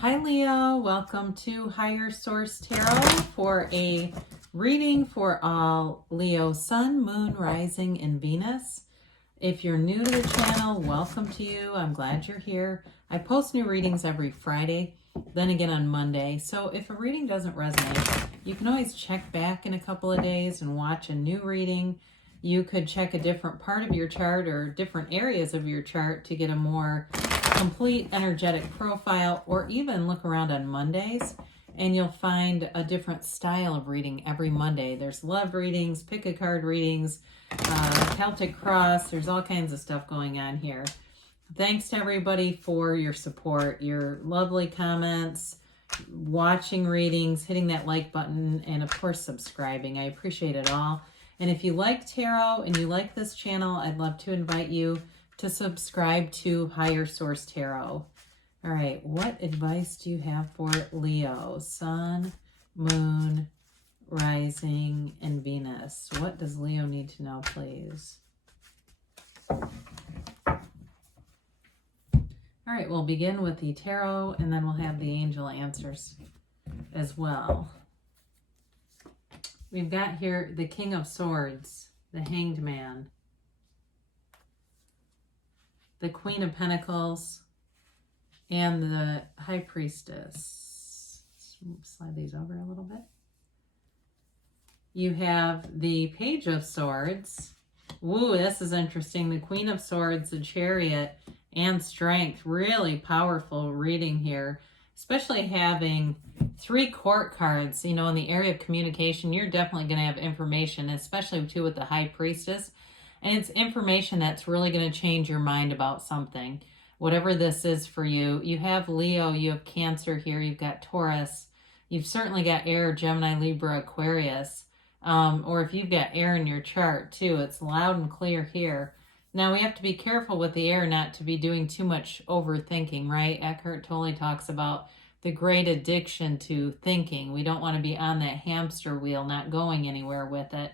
Hi Leo, welcome to Higher Source Tarot for a reading for all Leo Sun, Moon, Rising, and Venus. If you're new to the channel, welcome to you. I'm glad you're here. I post new readings every Friday, then again on Monday. So if a reading doesn't resonate, you can always check back in a couple of days and watch a new reading. You could check a different part of your chart or different areas of your chart to get a more complete energetic profile, or even look around on Mondays and you'll find a different style of reading every Monday. There's love readings, pick a card readings, Celtic cross. There's all kinds of stuff going on here. Thanks to everybody for your support, your lovely comments, watching readings, hitting that like button, and of course subscribing. I appreciate it all. And if you like tarot and you like this channel, I'd love to invite you to subscribe to Higher Source Tarot. All right, what advice do you have for Leo? Sun, Moon, Rising, and Venus. What does Leo need to know, please? All right, we'll begin with the tarot, and then we'll have the angel answers as well. We've got here the King of Swords, the Hanged Man, the Queen of Pentacles, and the High Priestess. Slide these over a little bit. You have the Page of Swords. Ooh, this is interesting. The Queen of Swords, the Chariot, and Strength. Really powerful reading here, especially having 3 court cards. You know, in the area of communication, you're definitely going to have information, especially too with the High Priestess. And it's information that's really going to change your mind about something, whatever this is for you. You have Leo, you have Cancer here, you've got Taurus, you've certainly got Air, Gemini, Libra, Aquarius, or if you've got air in your chart too, it's loud and clear here. Now we have to be careful with the air not to be doing too much overthinking, right? Eckhart Tolle talks about the great addiction to thinking. We don't want to be on that hamster wheel, not going anywhere with it.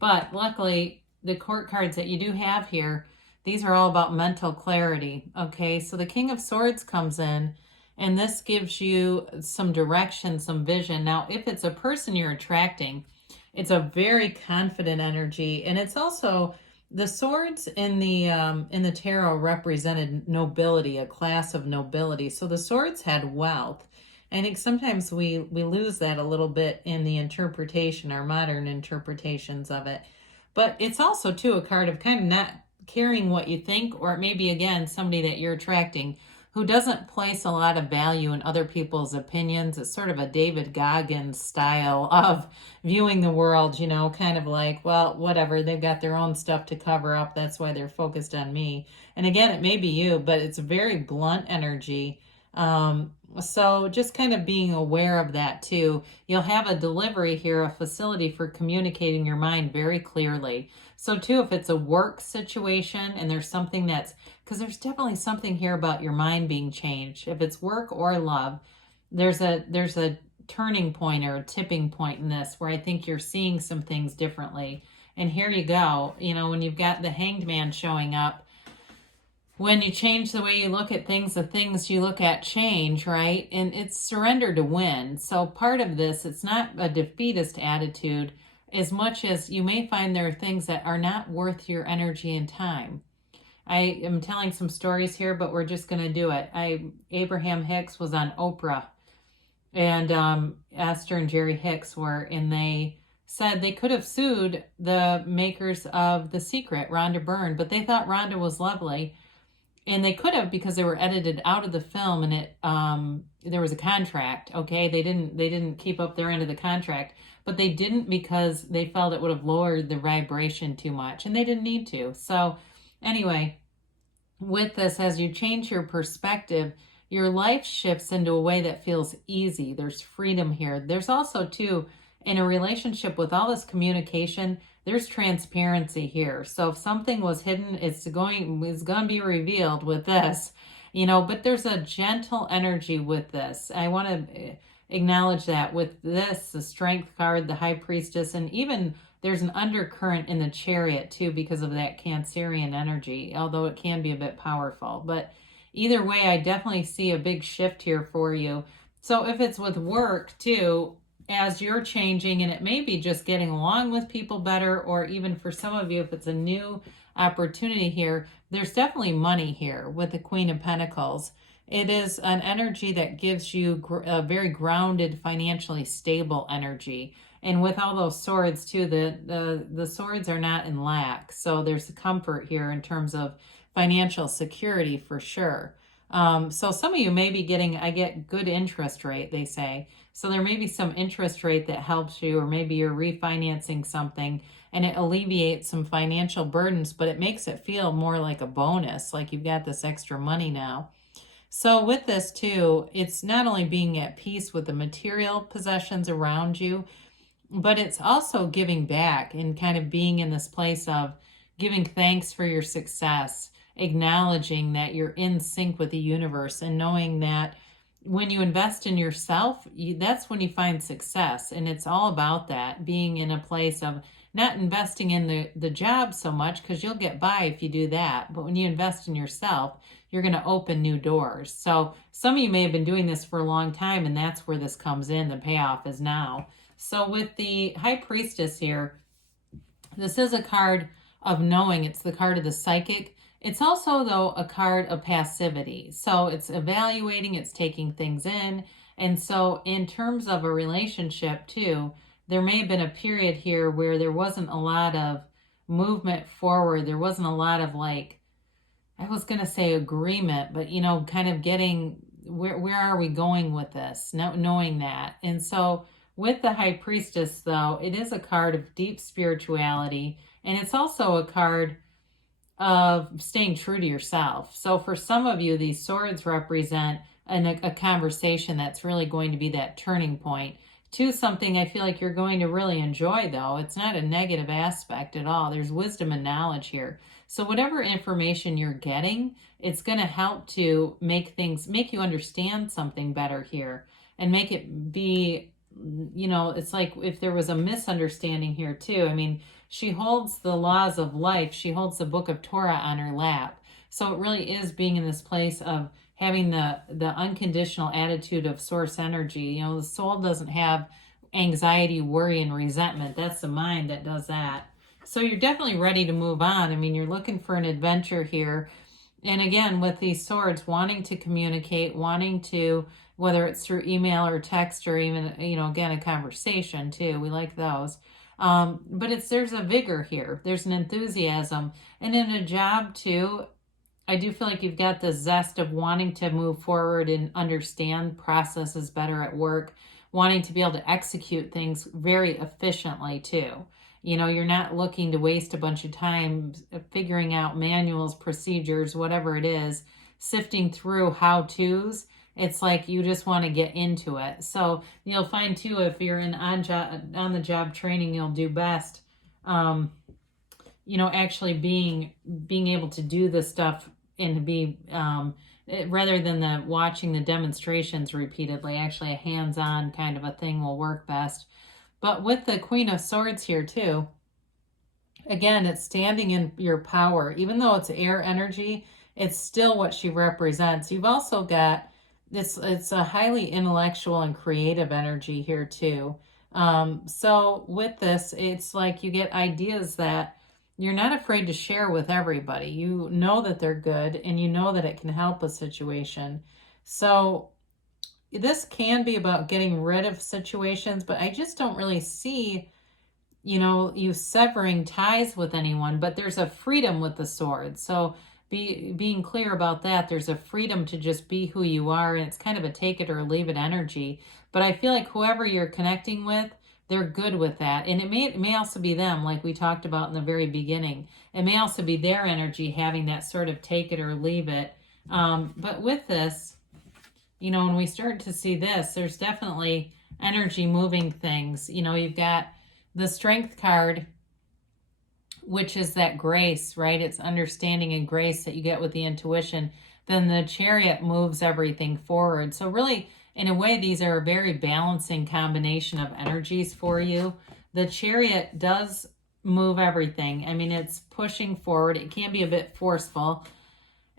But luckily, the court cards that you do have here, these are all about mental clarity, okay? So the King of Swords comes in, and this gives you some direction, some vision. Now, if it's a person you're attracting, it's a very confident energy, and it's also, the swords in the tarot represented nobility, a class of nobility. So the swords had wealth. I think sometimes we lose that a little bit in the interpretation, our modern interpretations of it. But it's also, too, a card of kind of not caring what you think, or maybe, again, somebody that you're attracting who doesn't place a lot of value in other people's opinions. It's sort of a David Goggins style of viewing the world, you know, kind of like, well, whatever, they've got their own stuff to cover up. That's why they're focused on me. And again, it may be you, but it's a very blunt energy. So just kind of being aware of that too. You'll have a delivery here, a facility for communicating your mind very clearly. So too, if it's a work situation and there's something that's, because there's definitely something here about your mind being changed. If it's work or love, there's a turning point or a tipping point in this where I think you're seeing some things differently. And here you go. You know, when you've got the Hanged Man showing up, when you change the way you look at things, the things you look at change, right? And it's surrender to win. So part of this, it's not a defeatist attitude as much as you may find there are things that are not worth your energy and time. I am telling some stories here, but we're just going to do it. Abraham Hicks was on Oprah, and Esther and Jerry Hicks were, and they said they could have sued the makers of The Secret, Rhonda Byrne, but they thought Rhonda was lovely. And they could have, because they were edited out of the film, and it there was a contract. Okay, they didn't keep up their end of the contract, but they didn't because they felt it would have lowered the vibration too much, and they didn't need to. So anyway, with this, as you change your perspective, your life shifts into a way that feels easy. There's freedom here. There's also too, in a relationship with all this communication, there's transparency here. So if something was hidden, it's going to be revealed with this, you know, but there's a gentle energy with this. I want to acknowledge that with this, the Strength card, the High Priestess, and even there's an undercurrent in the Chariot too because of that Cancerian energy, although it can be a bit powerful. But either way, I definitely see a big shift here for you. So if it's with work too, as you're changing, and it may be just getting along with people better, or even for some of you, if it's a new opportunity here, there's definitely money here with the Queen of Pentacles. It is an energy that gives you a very grounded, financially stable energy. And with all those swords too, the swords are not in lack. So there's comfort here in terms of financial security for sure. So some of you may be getting, I get good interest rate, they say. So there may be some interest rate that helps you, or maybe you're refinancing something and it alleviates some financial burdens, but it makes it feel more like a bonus, like you've got this extra money now. So with this too, it's not only being at peace with the material possessions around you, but it's also giving back and kind of being in this place of giving thanks for your success, acknowledging that you're in sync with the universe, and knowing that when you invest in yourself, that's when you find success. And it's all about that, being in a place of not investing in the job so much, because you'll get by if you do that. But when you invest in yourself, you're going to open new doors. So some of you may have been doing this for a long time, and that's where this comes in. The payoff is now. So with the High Priestess here, this is a card of knowing. It's the card of the psychic. It's also, though, a card of passivity. So it's evaluating, it's taking things in. And so in terms of a relationship, too, there may have been a period here where there wasn't a lot of movement forward. There wasn't a lot of, like, I was going to say agreement, but, you know, kind of getting, where are we going with this? Knowing that. And so with the High Priestess, though, it is a card of deep spirituality. And it's also a card of staying true to yourself. So for some of you, these swords represent a conversation that's really going to be that turning point to something I feel like you're going to really enjoy, though. It's not a negative aspect at all. There's wisdom and knowledge here. So whatever information you're getting, it's going to help to make you understand something better here, and make it be, you know, it's like if there was a misunderstanding here too. I mean, she holds the laws of life. She holds the book of Torah on her lap. So it really is being in this place of having the unconditional attitude of source energy. You know, the soul doesn't have anxiety, worry, and resentment. That's the mind that does that. So you're definitely ready to move on. I mean, you're looking for an adventure here. And again, with these swords, wanting to communicate, wanting to, whether it's through email or text, or even, you know, again, a conversation too. We like those. But there's a vigor here. There's an enthusiasm. And in a job too, I do feel like you've got the zest of wanting to move forward and understand processes better at work, wanting to be able to execute things very efficiently too. You know, you're not looking to waste a bunch of time figuring out manuals, procedures, whatever it is, sifting through how-tos. It's like you just want to get into it. So you'll find too, if you're in on-the-job training, you'll do best, you know, actually being able to do this stuff and be, rather than watching the demonstrations repeatedly, actually a hands-on kind of a thing will work best. But with the Queen of Swords here too, again, it's standing in your power. Even though it's air energy, it's still what she represents. You've also got this, it's a highly intellectual and creative energy here too. So with this, it's like you get ideas that you're not afraid to share with everybody. You know that they're good, and you know that it can help a situation. So this can be about getting rid of situations, but I just don't really see, you know, you severing ties with anyone. But there's a freedom with the sword. So being clear about that, there's a freedom to just be who you are, and it's kind of a take it or leave it energy. But I feel like whoever you're connecting with, they're good with that. And it may also be them, like we talked about in the very beginning. It may also be their energy having that sort of take it or leave it. But with this, you know, when we start to see this, there's definitely energy moving things. You know, you've got the Strength card, which is that grace, right? It's understanding and grace that you get with the intuition. Then the Chariot moves everything forward. So really, in a way, these are a very balancing combination of energies for you. The Chariot does move everything. I mean, it's pushing forward. It can be a bit forceful.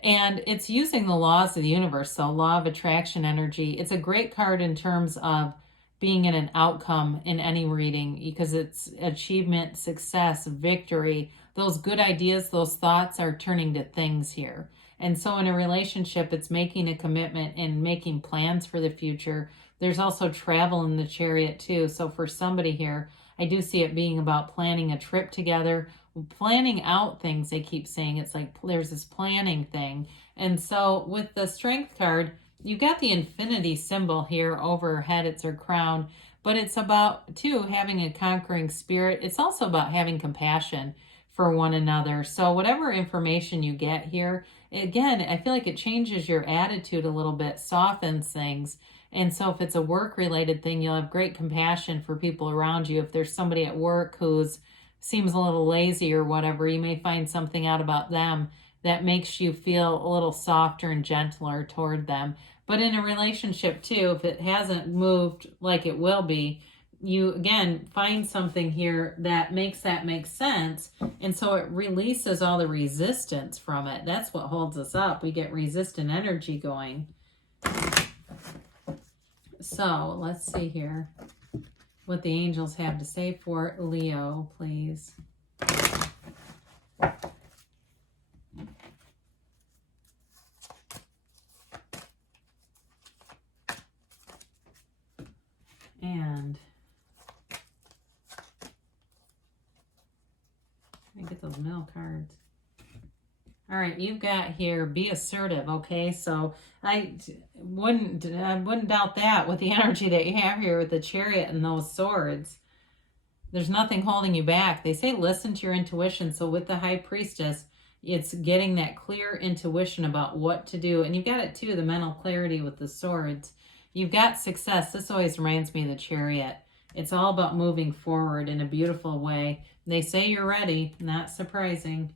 And it's using the laws of the universe, so law of attraction energy. It's a great card in terms of being in an outcome in any reading because it's achievement, success, victory. Those good ideas, those thoughts are turning to things here. And so in a relationship, it's making a commitment and making plans for the future. There's also travel in the Chariot too. So for somebody here, I do see it being about planning a trip together, planning out things. They keep saying it's like there's this planning thing. And so with the Strength card, you got the infinity symbol here over her head. It's her crown, but it's about too having a conquering spirit. It's also about having compassion for one another. So whatever information you get here, again, I feel like it changes your attitude a little bit, softens things. And so if it's a work related thing, you'll have great compassion for people around you. If there's somebody at work who's seems a little lazy or whatever, you may find something out about them that makes you feel a little softer and gentler toward them. But in a relationship too, if it hasn't moved like it will be, you again find something here that makes that make sense. And so it releases all the resistance from it. That's what holds us up. We get resistant energy going. So let's see here what the angels have to say for Leo, please. And I get those middle cards. All right, you've got here, be assertive, okay? So I wouldn't doubt that with the energy that you have here with the Chariot and those swords. There's nothing holding you back. They say listen to your intuition. So with the High Priestess, it's getting that clear intuition about what to do. And you've got it too, the mental clarity with the swords. You've got success. This always reminds me of the Chariot. It's all about moving forward in a beautiful way. They say you're ready, not surprising.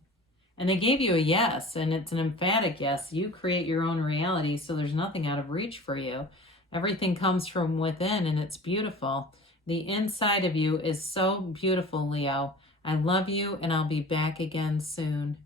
And they gave you a yes, and it's an emphatic yes. You create your own reality, so there's nothing out of reach for you. Everything comes from within, and it's beautiful. The inside of you is so beautiful, Leo. I love you, and I'll be back again soon.